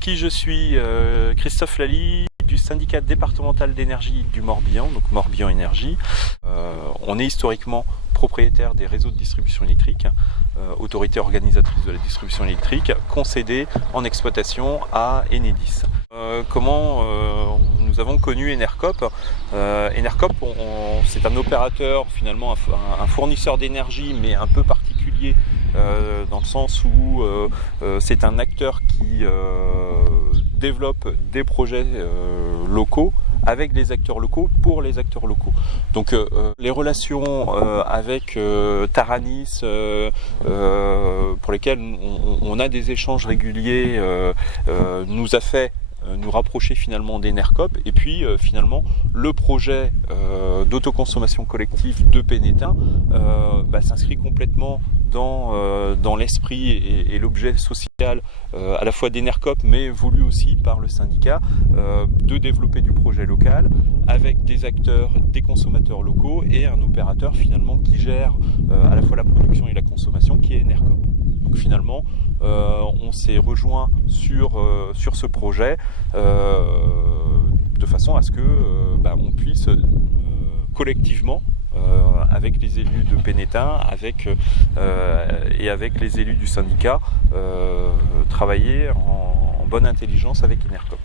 Qui je suis Christophe Lally du syndicat départemental d'énergie du Morbihan, donc Morbihan Énergie. On est historiquement propriétaire des réseaux de distribution électrique, autorité organisatrice de la distribution électrique, concédée en exploitation à Enedis. Comment nous avons connu Enercop? Enercop, c'est un opérateur, finalement un fournisseur d'énergie, mais un peu particulier, dans le sens où c'est un acteur qui développe des projets locaux avec les acteurs locaux pour les acteurs locaux. Donc les relations avec Taranis, pour lesquelles on a des échanges réguliers, nous a fait nous rapprocher finalement d'Enercop, et puis finalement le projet d'autoconsommation collective de Pénétin s'inscrit complètement dans l'esprit et l'objet social à la fois d'Enercop, mais voulu aussi par le syndicat, de développer du projet local avec des acteurs, des consommateurs locaux et un opérateur finalement qui gère à la fois la production et la consommation, qui est Enercop. Donc finalement, on s'est rejoint sur ce projet de façon à ce que on puisse collectivement, avec les élus de Pénétin, et avec les élus du syndicat, travailler en bonne intelligence avec Enercop.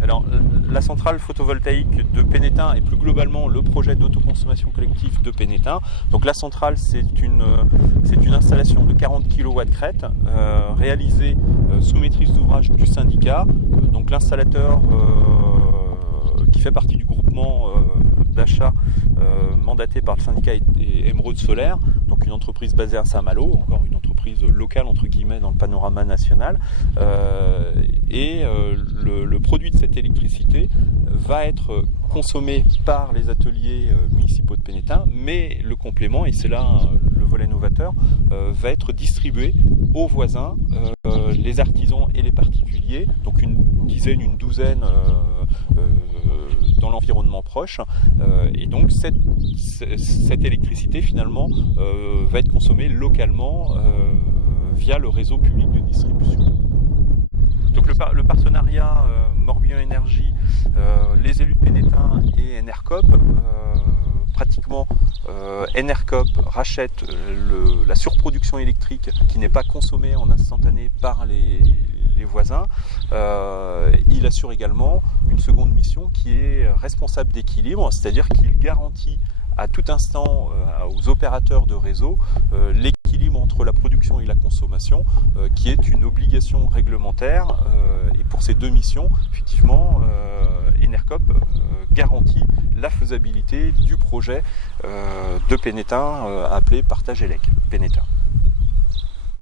Alors, la centrale photovoltaïque de Pénétin et plus globalement le projet d'autoconsommation collective de Pénétin. Donc la centrale, c'est une installation de 40 kW crête réalisée sous maîtrise d'ouvrage du syndicat. Donc l'installateur qui fait partie du groupement d'achat mandaté par le syndicat est Émeraude Solaire, donc une entreprise basée à Saint-Malo, encore une entreprise locale entre guillemets dans le panorama national, et le produit de cette électricité va être consommé par les ateliers municipaux de Pénétin, mais le complément, et c'est là le volet novateur, va être distribué aux voisins, les artisans et les particuliers, donc une douzaine dans l'environnement proche, et donc cette électricité finalement va être consommée localement via le réseau public de distribution. Donc le partenariat Morbihan Énergie, les élus de Pénétin et Enercop, pratiquement Enercop rachète la surproduction électrique qui n'est pas consommée en instantané par les voisins. Il assure également une seconde mission qui est responsable d'équilibre, c'est-à-dire qu'il garantit à tout instant aux opérateurs de réseau l'équilibre entre la production et la consommation, qui est une obligation réglementaire. Et pour ces deux missions, effectivement, Enercop garantit la faisabilité du projet de Pénétin appelé Partage Élec Pénétin.